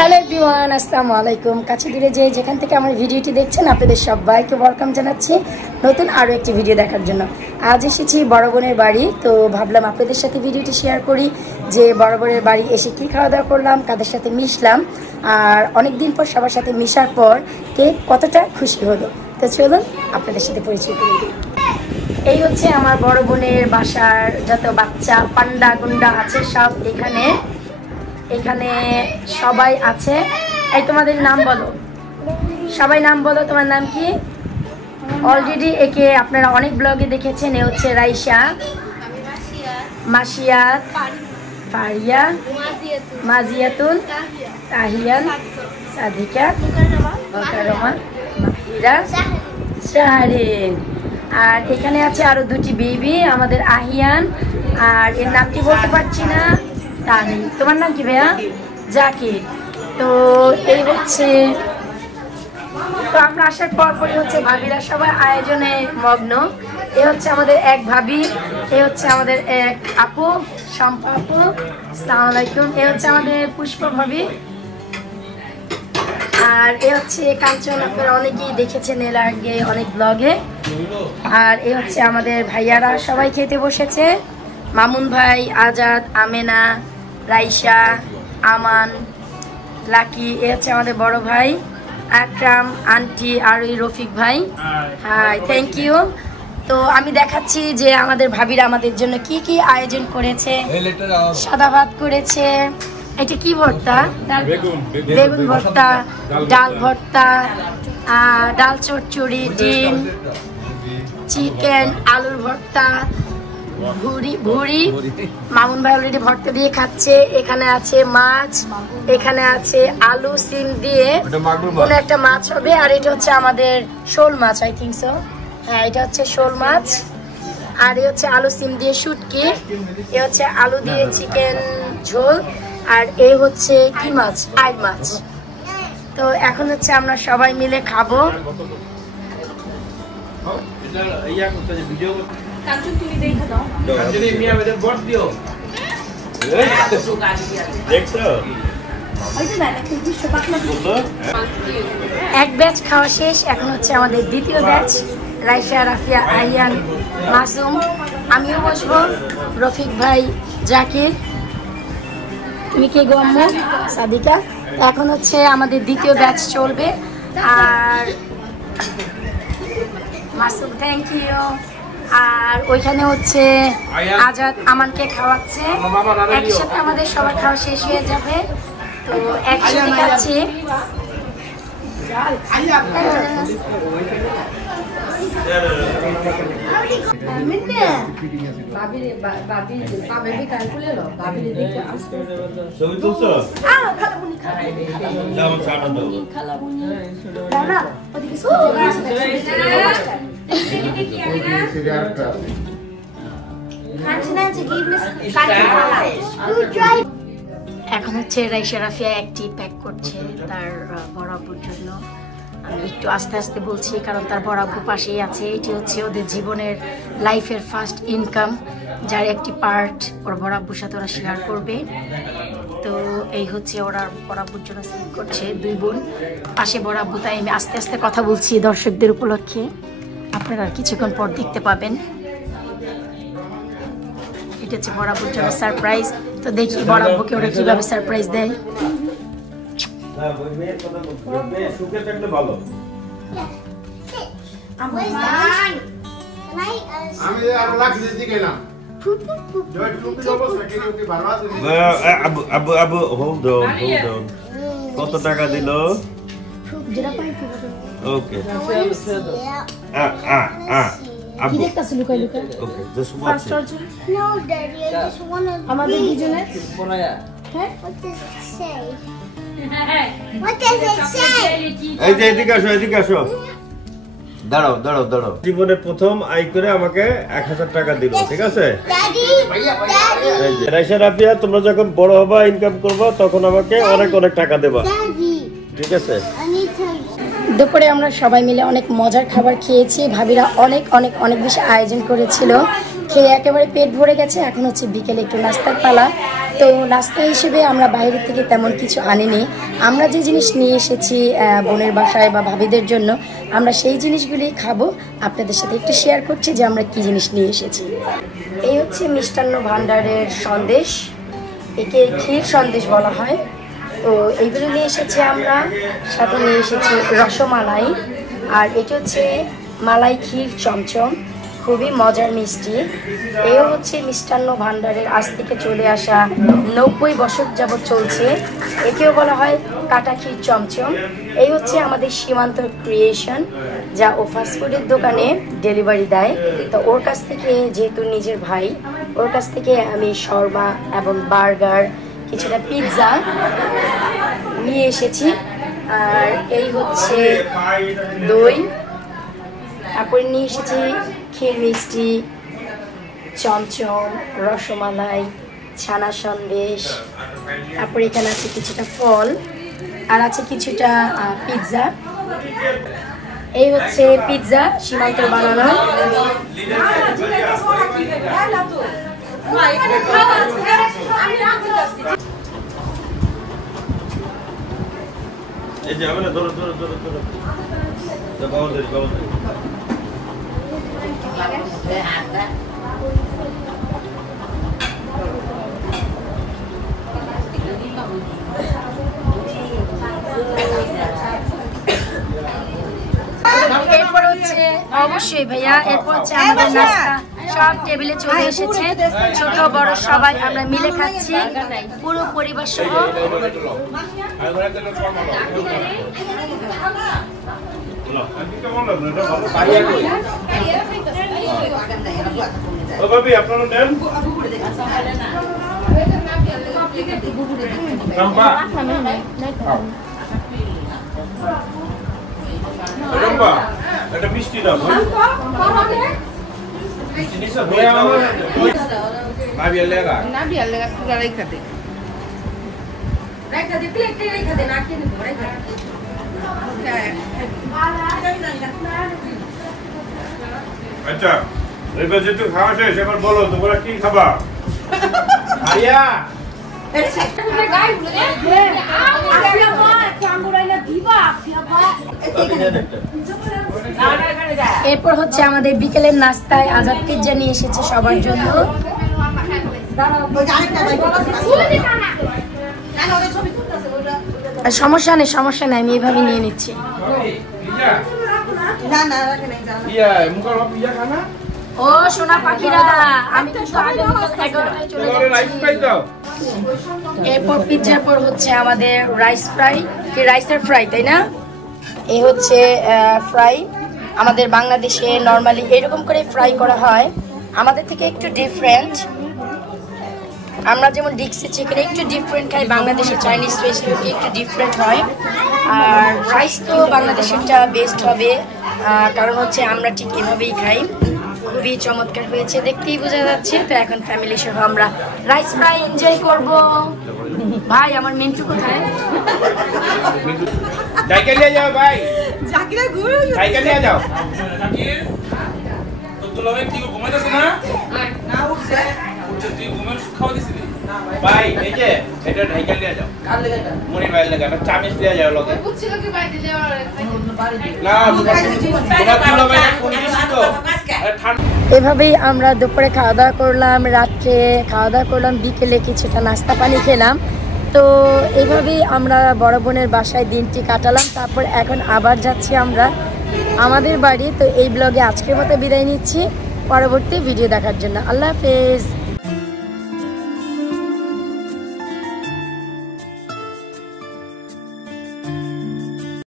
Hello everyone, আসসালামু আলাইকুম। কাছে দূরে যে যেখান থেকে আমার ভিডিওটি দেখছেন আপনাদের সবাইকে ওয়েলকাম জানাচ্ছি নতুন আরও একটি ভিডিও দেখার জন্য। আজ এসেছি বড় বোনের বাড়ি, তো ভাবলাম আপনাদের সাথে ভিডিওটি শেয়ার করি যে বড় বোনের বাড়ি এসে কী খাওয়া দাওয়া করলাম, কাদের সাথে মিশলাম, আর অনেক দিন পর সবার সাথে মিশার পর কে কতটা খুশি হলো। তো চলুন আপনাদের সাথে পরিচয় করে দিই। এই হচ্ছে আমার বড় বোনের বাসার যত বাচ্চা পান্ডা গুন্ডা আছে সব এখানে এখানে সবাই আছে। এই তোমাদের নাম বলো, সবাই নাম বলো, তোমার নাম কি? অলরেডি একে আপনারা অনেক ব্লগে দেখেছেন। এ হচ্ছে রাইসা, মাসিয়াত, ফারিয়া, মাজিয়াতুন, তাহিয়ান, সাদিকা, মুকাররমা, মাহিরা, শাহরিন। আর এখানে আছে আরো দুটি বেবি, আমাদের আহিয়ান আর এর নামটি বলতে পারছি না, তানি। তোমার নাম কি ভাইয়া? জাকির। তো এই হচ্ছে, তো আমরা আসার পরপরই হচ্ছে ভাবিরা সবাই আয়োজনে মগ্ন। এ হচ্ছে আমাদের এক ভাবি, এ হচ্ছে আমাদের এক আপু, শম্পা আপু, আসসালামু আলাইকুম। এ হচ্ছে আমাদের পুষ্প ভাবি, আর এ হচ্ছে কাঞ্চন, আপনারা অনেকেই দেখেছেন এর আগে অনেক ব্লগে। আর এ হচ্ছে আমাদের ভাইয়ারা সবাই খেতে বসেছে, মামুন ভাই, আজাদ, আমেনা, রাইসা, আমান, লাকি। এ হচ্ছে আমাদের বড় ভাই আকরাম, আন্টি, আর ওই রফিক ভাই। Hi, thank you. তো আমি দেখাচ্ছি যে আমাদের ভাবিরা আমাদের জন্য কি কি আয়োজন করেছে। সাদা ভাত করেছে, এটা কি ভর্তা? বেগুন ভর্তা, ডাল ভর্তা, ডাল চচ্চড়ি, ডিম, চিকেন, আলুর ভর্তা, ভুড়ি। মামুন ভাই অলরেডি ভর্তা দিয়ে খাচ্ছে। এখানে আছে মাছ, এখানে আছে আলু সিম দিয়ে কোনো একটা মাছ হবে, আর এটা হচ্ছে আমাদের শোল মাছ, আই থিঙ্ক সো। হ্যাঁ, এটা হচ্ছে শোল মাছ। আর এ হচ্ছে আলু সিম দিয়ে শুটকি, এ হচ্ছে আলু দিয়ে চিকেন ঝোল, আর এ হচ্ছে কি মাছ? আইড মাছ। তো এখন হচ্ছে আমরা সবাই মিলে খাবো। এক ব্যাচ খাওয়া শেষ, এখন হচ্ছে আমাদের দ্বিতীয় ব্যাচ। রাইসা, রাফিয়া, আইয়ান, মাসুম, আমিও বসবো, রফিক ভাই, জাকির, তুমি কে গো আম্মু, সাদিকা। এখন হচ্ছে আমাদের দ্বিতীয় ব্যাচ চলবে। আর মাসুম, থ্যাংক ইউ। আর ওইখানে হচ্ছে আজাদ আমানকে খাওয়াচ্ছে, একই সাথে আমাদের সবার খাওয়া শেষ হয়ে যাবে। তো একসাথে খাচ্ছি। এখন হচ্ছে রাইসা রাফিয়া একটি প্যাক করছে তার বড় আব্বুর জন্য। আমি একটু আস্তে আস্তে বলছি কারণ তার বড় আব্বু পাশেই আছে। এটি হচ্ছে ওদের জীবনের লাইফের ফার্স্ট ইনকাম, যার একটি পার্ট ওর বড় আব্বুর সাথে ওরা শেয়ার করবে। তো এই হচ্ছে ওরা বড় আব্বুর জন্য সিল করছে, দুই বোন পাশে বড় আব্বু, তাই আমি আস্তে আস্তে কথা বলছি দর্শকদের উপলক্ষে, আপনারা কিছুক্ষণ পর দেখতে পাবেন। এটা হচ্ছে বড় আব্বুর জন্য সারপ্রাইজ। তো দেখি বড় আব্বুকে ওরা কিভাবে সারপ্রাইজ দেয়। কত টাকা দিল? ওকে, আমাদের দুজনের দাঁড়াও দাঁড়াও দাঁড়াও। জীবনে প্রথম আয় করে আমাকে 1000 টাকা দিল, ঠিক আছে? রাইসা রাফিয়া, তোমরা যখন বড় হবা, ইনকাম করবা, তখন আমাকে অনেক অনেক টাকা দেবা, ঠিক আছে? দুপুরে আমরা সবাই মিলে অনেক মজার খাবার খেয়েছি। ভাবিরা অনেক অনেক অনেক বেশি আয়োজন করেছিল, খেয়ে একেবারে পেট ভরে গেছে। এখন হচ্ছে বিকেলে একটু নাস্তার পালা। তো নাস্তা হিসেবে আমরা বাইরে থেকে তেমন কিছু আনিনি। আমরা যে জিনিস নিয়ে এসেছি বোনের বাসায় বা ভাবিদের জন্য, আমরা সেই জিনিসগুলি খাবো। আপনাদের সাথে একটু শেয়ার করছি যে আমরা কি জিনিস নিয়ে এসেছি। এই হচ্ছে মিষ্টান্ন ভাণ্ডারের সন্দেশ, একে ক্ষীর সন্দেশ বলা হয়। তো এইগুলো নিয়ে এসেছি আমরা, সাথে নিয়ে এসেছি রসমালাই, আর এটা হচ্ছে মালাই ক্ষীর চমচম, খুবই মজার মিষ্টি। এও হচ্ছে মিষ্টান্ন ভাণ্ডারের আজ থেকে চলে আসা 90 বছর যাবৎ চলছে, একেও বলা হয় কাটা ক্ষীর চমচম। এই হচ্ছে আমাদের সীমান্ত ক্রিয়েশন, যা ও ফাস্টফুডের দোকানে ডেলিভারি দেয়। তো ওর কাছ থেকে, যেহেতু নিজের ভাই, ওর কাছ থেকে আমি শর্মা এবং বার্গার, কিছুটা পিৎজা নিয়ে এসেছি। আর এই হচ্ছে দই, তারপরে নিয়ে এসেছি ক্ষীর মিষ্টি, চমচম, রসমালাই, ছানা সন্দেশ, তারপরে এখানে আছে কিছুটা ফল, আর আছে কিছুটা পিৎজা। এই হচ্ছে পিৎজা, সীমান্তের বানানো। এরপর হচ্ছে অবশ্যই ভাইয়া, এরপর হচ্ছে আমাদের নাস্তা সব টেবিলে চলে এসেছে, ছোট বড় সবাই আমরা মিলে খাচ্ছি, পুরো পরিবার সহ। এটা মিষ্টি দাও, আচ্ছা এবার যেহেতু খাওয়া শেষ, এবার বলো তোমরা কি খাবা? আরিয়া এরপর হচ্ছে আমাদের বিকেলের নাস্তায় আজাদ পিৎজা নিয়ে এসেছে সবার জন্য। সমস্যা নেই, সমস্যা নেই, আমি এইভাবে নিয়ে নিচ্ছি। ও সোনা পাখিরা, আমি কিন্তু আগে 11টায় চলে যাচ্ছি। এরপর পিৎজার পর হচ্ছে আমাদের রাইস ফ্রাই, কি রাইসের ফ্রাই, তাই না? এই হচ্ছে ফ্রাই। আমাদের বাংলাদেশে নর্মালি এরকম করে ফ্রাই করা হয়, আমাদের থেকে একটু ডিফারেন্ট। আমরা যেমন ডিক্সি চিকেন একটু ডিফারেন্ট খাই, বাংলাদেশের চাইনিজ রেস্টুরেন্টে একটু ডিফারেন্ট হয়। আর রাইস তো বাংলাদেশেরটা বেস্ট হবে, কারণ হচ্ছে আমরা ঠিক এভাবেই খাই। খুবই চমৎকার হয়েছে, দেখতেই বোঝা যাচ্ছে। তো এখন ফ্যামিলি সহ আমরা রাইস ফ্রাই এনজয় করব। ভাই আমার মিন্টু কোথায়? জায়গা নিয়ে যাও ভাই, জায়গা নিয়ে যাও। ভাই এই যে এটা ঢাইকা নিয়ে যাও, মনে বাইরে লাগা একটা চামচ নিয়ে যাও লগে। না এভাবেই আমরা দুপুরে খাওয়া দাওয়া করলাম, রাত্রে খাওয়া দাওয়া করলাম, বিকেলে কিছুটা নাস্তা পানি খেলাম। তো এইভাবেই আমরা বড় বোনের বাসায় দিনটি কাটালাম। তারপর এখন আবার যাচ্ছি আমরা আমাদের বাড়ি। তো এই ব্লগে আজকের মতো বিদায় নিচ্ছি, পরবর্তী ভিডিও দেখার জন্য। আল্লাহ হাফেজ।